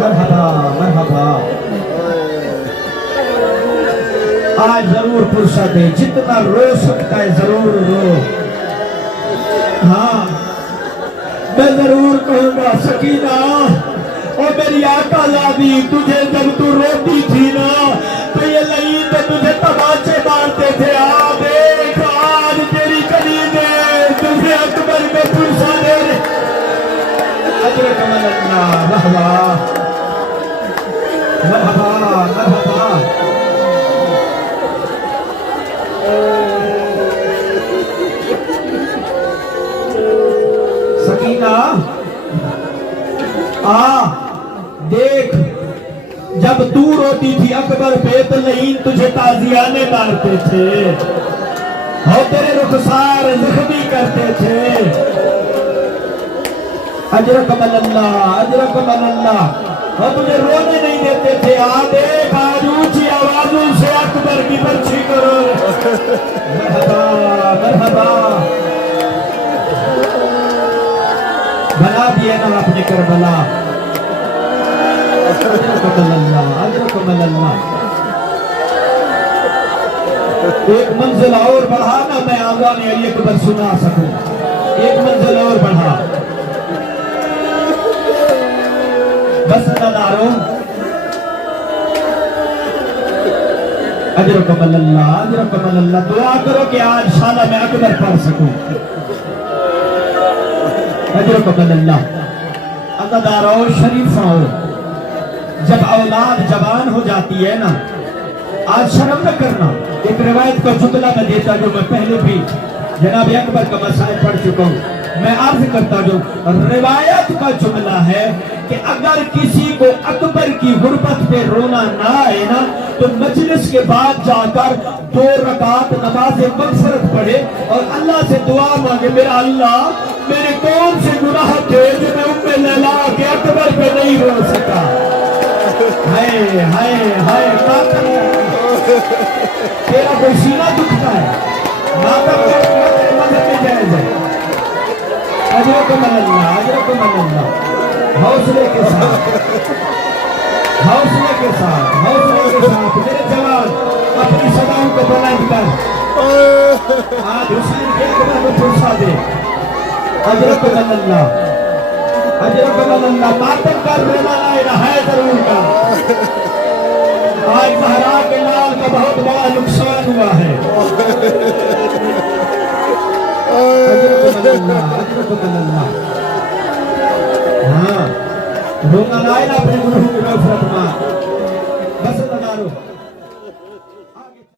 مرحبا مرحبا. آج ضرور فرصت ہے, جتنا رو سکتا ہے ضرور رو. ہاں میں ضرور کہوں گا سکینہ اور میری آقا لادی, تجھے جب تو روتی تھی نا تو یہ لئی تو تجھے تماچے مارتے تھے. دیکھ آج تیری کلیجے تجھے اکبر میں پرسا دے رہے. اجر کمل اللہ, مرحبا مرحبا مرحبا. سکینہ دیکھ, جب تو روتی تھی اکبر پہ تو لعین تجھے تازیانے مارتے تھے اور تیرے رخسار زخمی کرتے تھے. اجرکم اللہ اجرکم اللہ, اور تجھے رونے نہیں دیتے تھے. دیکھ آج اونچی آوازوں سے اکبر کی برچھی کرو. مرحبا مرحبا. بنا دیے نا آپ نے کربلا. اجرکم اللہ اجرکم اللہ. ایک منزل اور بڑھا نا, میں آذان علی اکبر سنا سکوں. ایک منزل اور بڑھا بس نداروں. اجرکم اللہ اجرکم اللہ. دعا کرو کہ آج شالہ میں اکبر پڑھ سکوں. اجرکم اللہ. نداروں شریفوں, جب اولاد جوان ہو جاتی ہے نا, آج شرم نہ کرنا. ایک روایت کا جملہ میں دیتا جو میں پہلے بھی جناب اکبر کا مسائل پڑھ چکا ہوں. میں عرض کرتا جو روایت کا جملہ ہے کہ اگر کسی کو اکبر کی غربت پہ رونا نہ آئے نا تو مجلس کے بعد جا کر 2 رکعت نماز مغفرت پڑھے اور اللہ سے دعا مانگے, میرا اللہ میرے کون سے گناہ تھے جو میں ام لیلا کے اکبر پہ نہیں رو سکا. ہائے ہائے ہائے قاتل, تیرا کوئی سینہ دکھتا ہے ماتم کے مذہب میں جائز ہے. اجرکم اللہ اجرکم اللہ. حوصلے کے ساتھ حوصلے کے ساتھ حوصلے کے ساتھ میرے جوان اپنی صداؤں کو بلند کر. آج حسین کے اکبر کو فرصہ دے. اجرکم اللہ اجرکم اللہ. ماتم کر رونا لائنا ہے ضرور کا. آج زہرا کے لال کا بہت بڑا نقصان ہوا ہے. اجرکم اللہ اجرکم اللہ. ہاں رونا لائنا اپنے گناہوں کی مغفرت مانگ.